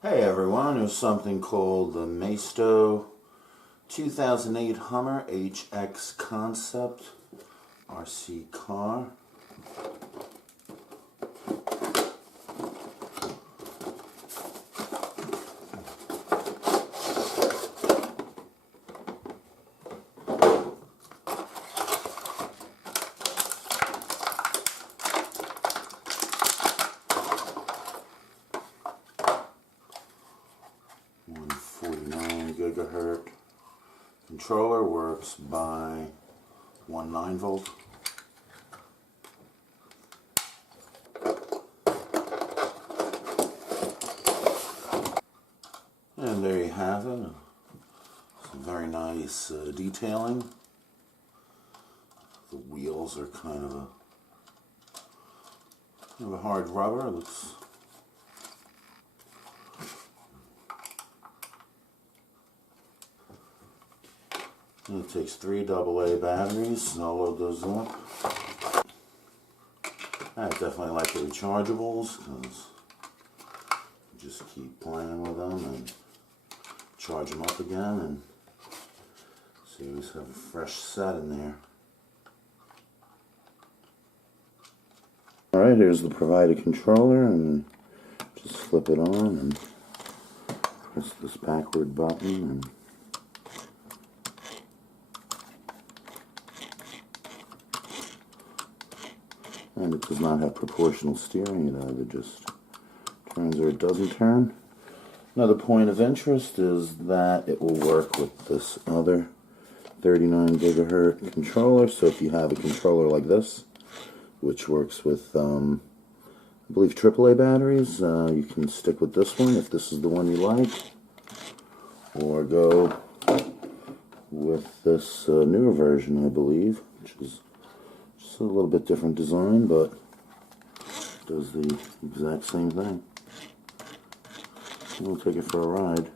Hey everyone, there's something called the Maisto 2008 Hummer HX Concept RC car. Gigahertz controller, works by 1 9-volt. And there you have it. Some very nice detailing. The wheels are kind of a hard rubber. It looks and it takes 3 AA batteries, and I'll load those up. I definitely like the rechargeables because you just keep playing with them and charge them up again, and so you always have a fresh set in there. Alright, here's the provided controller, and just flip it on and press this backward button, and it does not have proportional steering. It either just turns or it doesn't turn. Another point of interest is that it will work with this other 39 gigahertz controller. So if you have a controller like this, which works with, I believe, AAA batteries, you can stick with this one if this is the one you like, or go with this newer version, I believe, which is just a little bit different design, but does the exact same thing. We'll take it for a ride.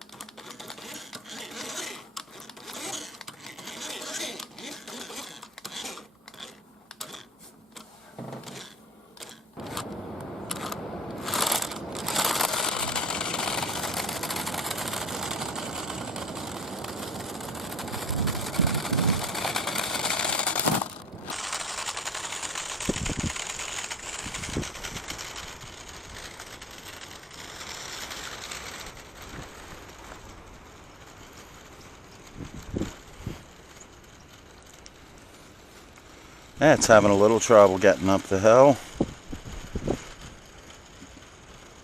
Yeah, it's having a little trouble getting up the hill.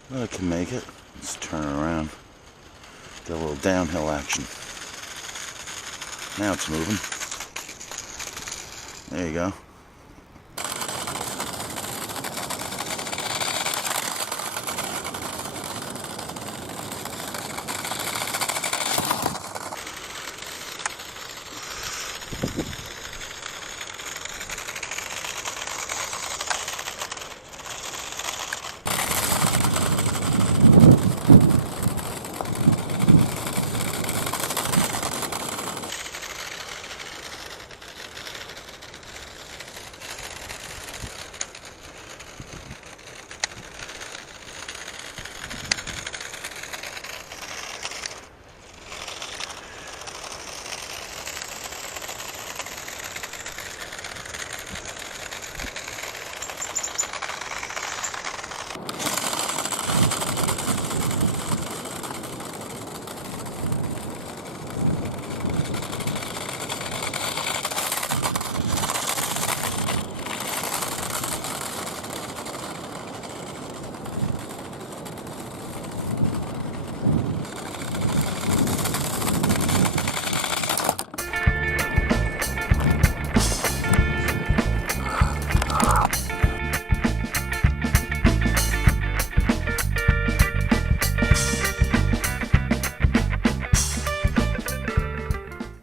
But it can make it. Let's turn it around. Get a little downhill action. Now it's moving. There you go.